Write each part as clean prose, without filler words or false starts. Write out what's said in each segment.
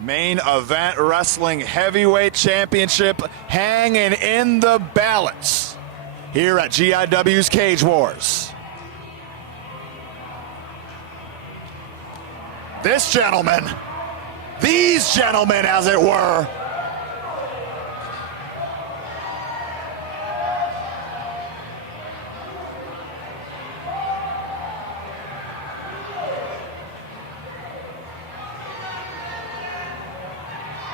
Main Event Wrestling Heavyweight Championship hanging in the balance here at GIW's Cage Wars. This gentleman, these gentlemen as it were,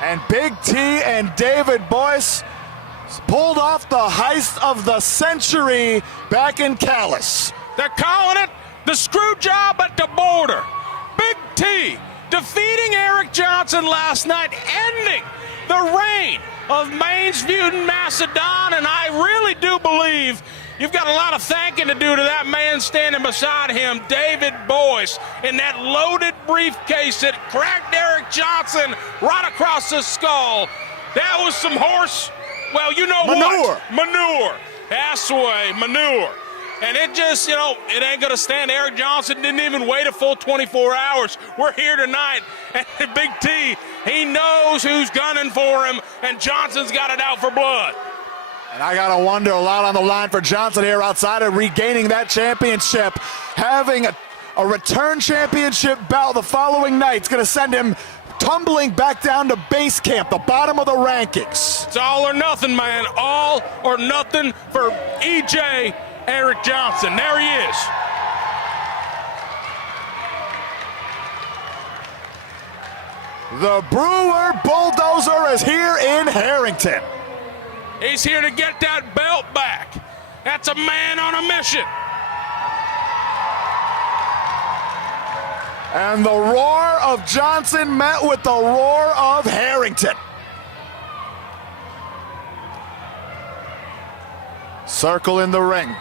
and Big T and David Boyce pulled off the heist of the century back in Calais. They're calling it the screw job at the border. Big T defeating Eric Johnson last night, ending the reign of Maine's Mutant Mastodon, and I really do believe you've got a lot of thanking to do to that man standing beside him, David Boyce, in that loaded briefcase that cracked Eric Johnson right across the skull. That was some horse, well, you know manure. What? Manure. That's the way, manure. And it just, it ain't going to stand. Eric Johnson didn't even wait a full 24 hours. We're here tonight, and Big T, he knows who's gunning for him, and Johnson's got it out for blood. And I gotta wonder, a lot on the line for Johnson here outside of regaining that championship. Having a return championship bout the following night is gonna send him tumbling back down to base camp, the bottom of the rankings. It's all or nothing, man. All or nothing for EJ Eric Johnson. There he is. The Brewer Bulldozer is here in Harrington. He's here to get that belt back. That's a man on a mission. And the roar of Johnson met with the roar of Harrington. Circle in the ring.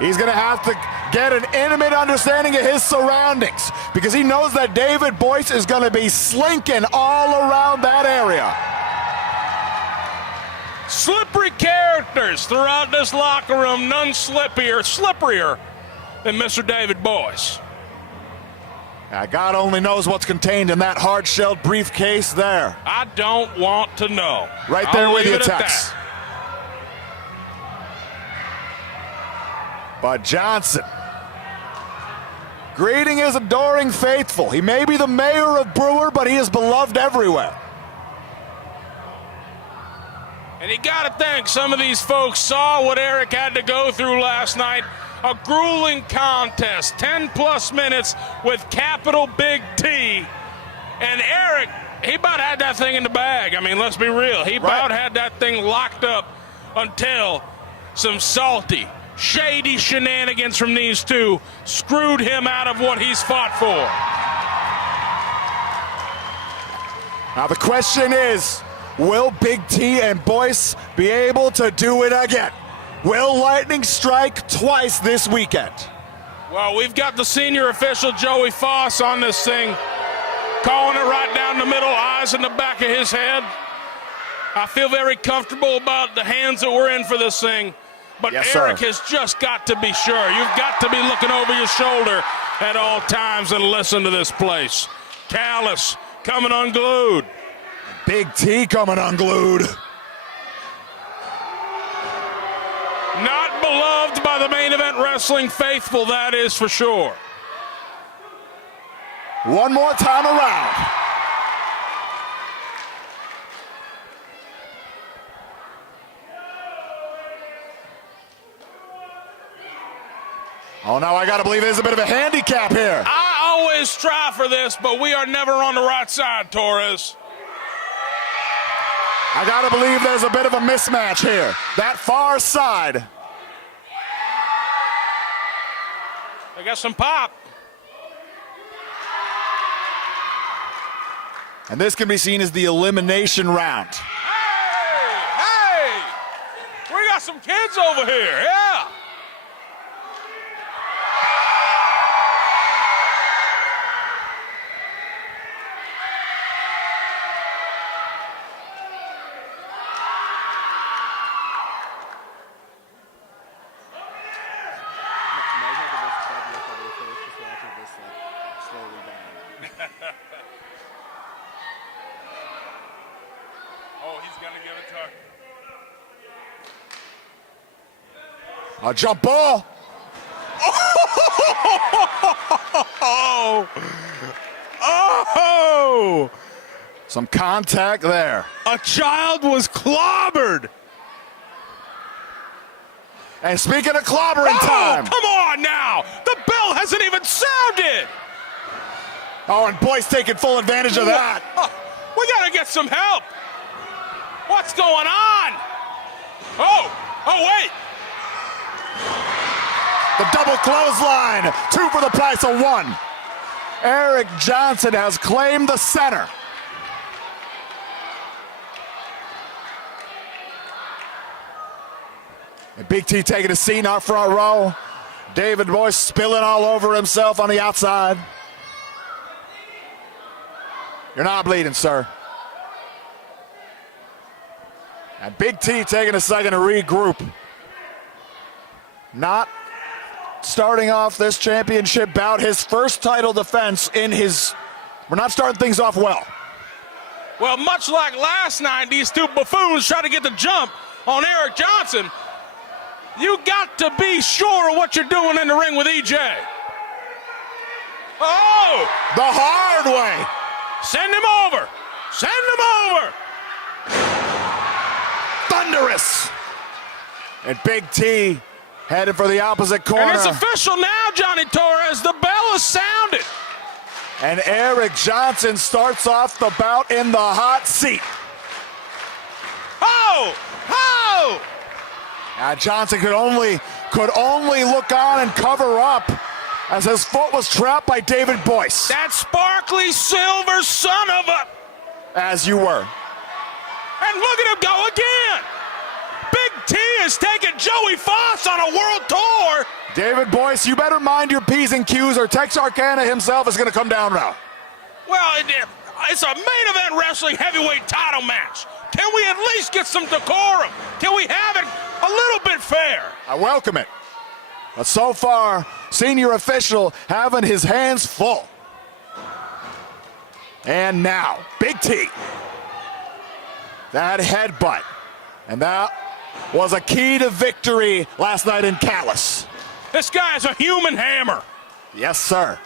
He's gonna have to get an intimate understanding of his surroundings because he knows that David Boyce is gonna be slinking all around that area. Slippery characters throughout this locker room, none slipperier than Mr. David Boyce. God only knows what's contained in that hard-shelled briefcase there. I don't want to know. Right there I'll with leave you, it at Tex. that. But Johnson, greeting his adoring faithful. He may be the mayor of Brewer, but he is beloved everywhere. And you got to think some of these folks saw what Eric had to go through last night. A grueling contest, 10-plus minutes with capital Big T. And Eric, he about had that thing in the bag. I mean, let's be real. He about had that thing locked up until some salty, shady shenanigans from these two screwed him out of what he's fought for. Now the question is, will Big T and Boyce be able to do it again? Will lightning strike twice this weekend? Well, we've got the senior official, Joey Foss, on this thing, calling it right down the middle, eyes in the back of his head. I feel very comfortable about the hands that we're in for this thing. But yes, Eric sir. has just got to be sure. You've got to be looking over your shoulder at all times and listen to this place. Calais coming unglued. Big T coming unglued. Not beloved by the main event wrestling faithful, that is for sure. One more time around. Oh, now I gotta believe there's a bit of a handicap here. I always try for this, but we are never on the right side, Torres. I gotta believe there's a bit of a mismatch here. That far side. They got some pop. And this can be seen as the elimination round. Hey! We got some kids over here, yeah! A jump ball. Oh! Some contact there. A child was clobbered. And speaking of clobbering time. Come on now. The bell hasn't even sounded. Oh, and Boyce taking full advantage of that. We got to get some help. What's going on? Oh, wait. The double clothesline. 2 for the price of 1. Eric Johnson has claimed the center. And Big T taking a seat in our front row. David Boyce spilling all over himself on the outside. You're not bleeding, sir. And Big T taking a second to regroup. Not starting off this championship bout, his first title defense in his... We're not starting things off well. Well, much like last night, these two buffoons try to get the jump on Eric Johnson. You got to be sure of what you're doing in the ring with EJ. Oh! The hard way. Send him over. Send him over. Thunderous. And Big T headed for the opposite corner. And it's official now, Johnny Torres. The bell is sounded. And Eric Johnson starts off the bout in the hot seat. Oh! Oh! Johnson could only look on and cover up as his foot was trapped by David Boyce. That sparkly silver son of a... As you were. And look at him go again. Big T is taking Joey Foss on a world tour. David Boyce, you better mind your P's and Q's or Texarkana himself is going to come down now. Well, it's a main event wrestling heavyweight title match. Can we at least get some decorum? Can we have it a little bit fair? I welcome it. But so far, senior official having his hands full. And now, Big T. That headbutt. And that was a key to victory last night in Callis. This guy's a human hammer. Yes, sir.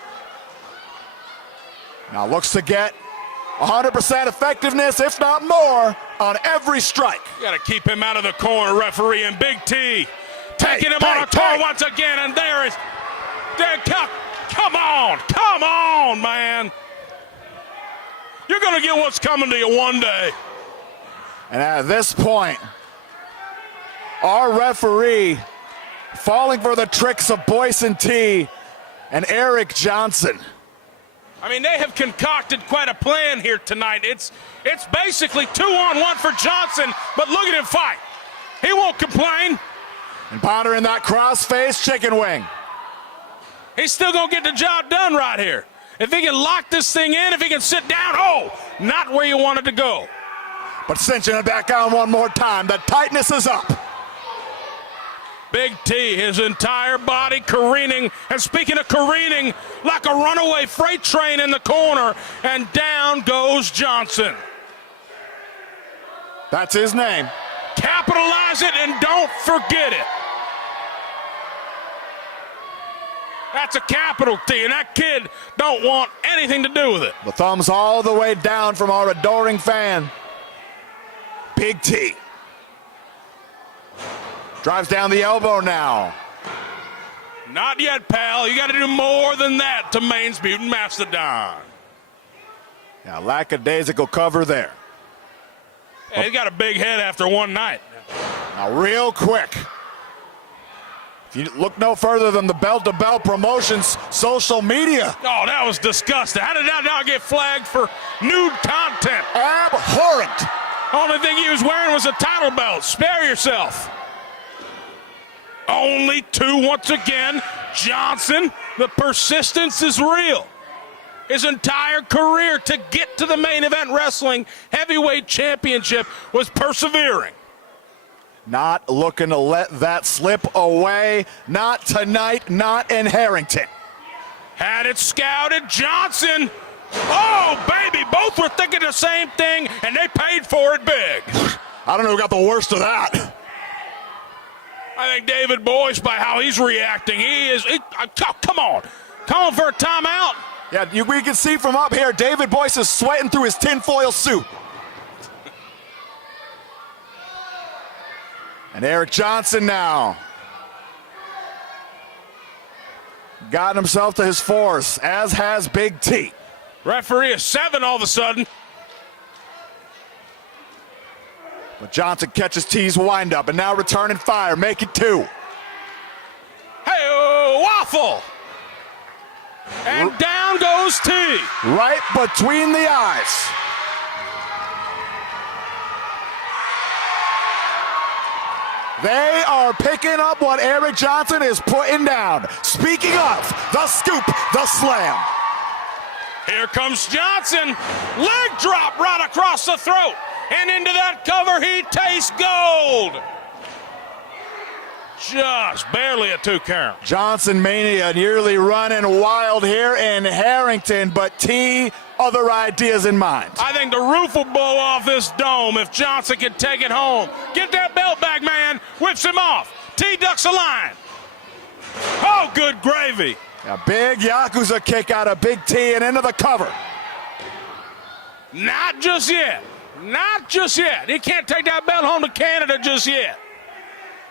Now looks to get 100% effectiveness, if not more, on every strike. You got to keep him out of the corner, referee, and Big T taking him on a tour once again, and there is... Come on, man. You're going to get what's coming to you one day. And at this point, our referee falling for the tricks of Boyce and T and Eric Johnson. I mean, they have concocted quite a plan here tonight. It's basically 2-on-1 for Johnson, but look at him fight. He won't complain. And pondering that cross-face chicken wing. He's still going to get the job done right here. If he can lock this thing in, if he can sit down, not where you want it to go. But cinching it back on one more time. The tightness is up. Big T, his entire body careening, and speaking of careening, like a runaway freight train in the corner, and down goes Johnson. That's his name. Capitalize it and don't forget it. That's a capital T, and that kid don't want anything to do with it. The thumbs all the way down from our adoring fan. Big T. Drives down the elbow now. Not yet, pal. You got to do more than that to Maine's Mutant Mastodon. Now, lackadaisical cover there. Yeah, he's got a big head after one night. Now, real quick. If you look no further than the Bell to Bell Promotions social media. Oh, that was disgusting. How did that not get flagged for nude content? Abhorrent. Only thing he was wearing was a title belt. Spare yourself. Only 2 once again. Johnson, the persistence is real. His entire career to get to the main event wrestling heavyweight championship was persevering. Not looking to let that slip away. Not tonight, not in Harrington. Had it scouted. Johnson. Oh, baby, both were thinking the same thing, and they paid for it big. I don't know who got the worst of that. I think David Boyce, by how he's reacting, come on for a timeout. Yeah, we can see from up here, David Boyce is sweating through his tinfoil suit. And Eric Johnson now got himself to his fours, as has Big T. Referee is 7 all of a sudden. But Johnson catches T's windup and now returning fire, make it 2. Hey, waffle! And down goes T. Right between the eyes. They are picking up what Eric Johnson is putting down. Speaking of, the scoop, the slam. Here comes Johnson. Leg drop right across the throat. And into that cover, he tastes gold. Just barely a 2 count. Johnson mania nearly running wild here in Harrington, but T, other ideas in mind. I think the roof will blow off this dome if Johnson can take it home. Get that belt back, man. Whips him off. T ducks a line. Oh, good gravy. A big Yakuza kick out of Big T and into the cover. Not just yet. Not just yet. He can't take that belt home to Canada just yet.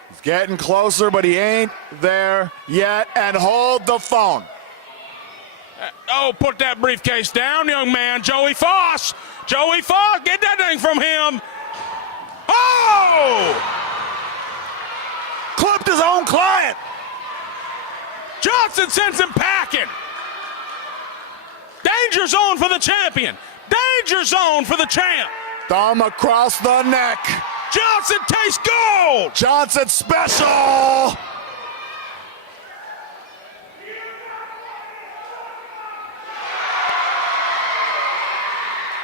He's getting closer, but he ain't there yet. And hold the phone. Put that briefcase down, young man. Joey Foss. Joey Foss, get that thing from him. Oh! Clipped his own client. Johnson sends him packing. Danger zone for the champion. Danger zone for the champ. Thumb across the neck. Johnson tastes gold. Johnson special.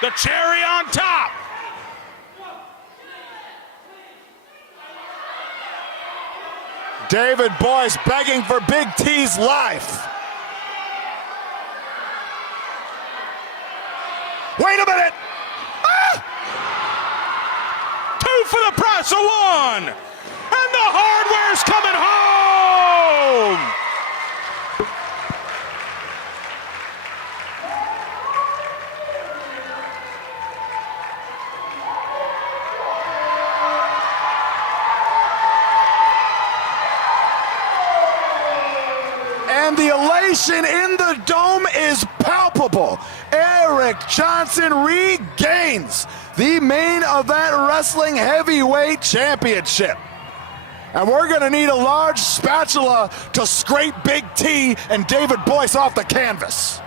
The cherry on top. David Boyce begging for Big T's life. Wait a minute. Ah! 2 for the price of 1. And the hardware's coming home. And the elation in the dome is palpable. Eric Johnson regains the main event wrestling heavyweight championship. And we're gonna need a large spatula to scrape Big T and David Boyce off the canvas.